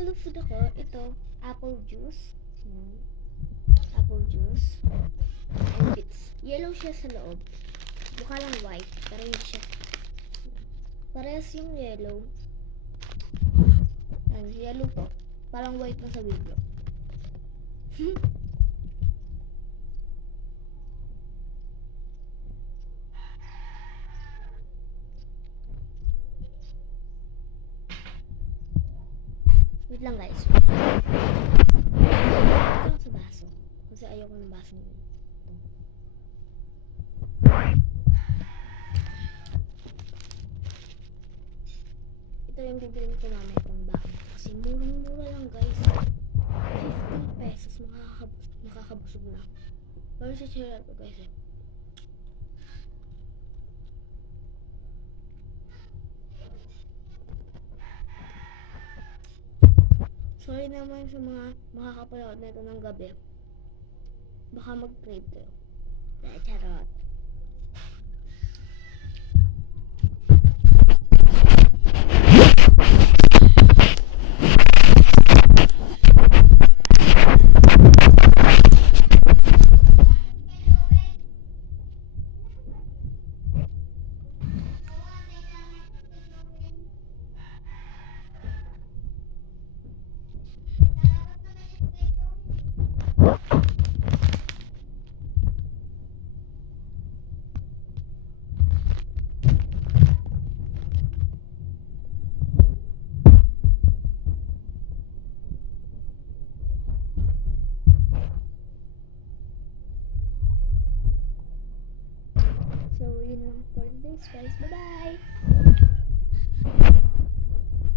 yellow food ako. Ito, apple juice. Yan. Apple juice. And bits. Yellow siya sa loob. Mukha lang white, pero hindi siya. Parehas yung yellow. Yan, yellow po. Parang white na sa video. Wait lang guys. Ito lang sa baso. Kasi ayoko ng baso nyo. Ito yung bibili ko mamaya pang baon. Kasi murang-mura lang guys. 50 pesos. Makakabusog na. Pero si Chira to guys eh. Sorry naman sa mga makakapanood na ito ng gabi. Baka mag-crave kayo. Charot. So, yun lang for today's guys. Bye-bye!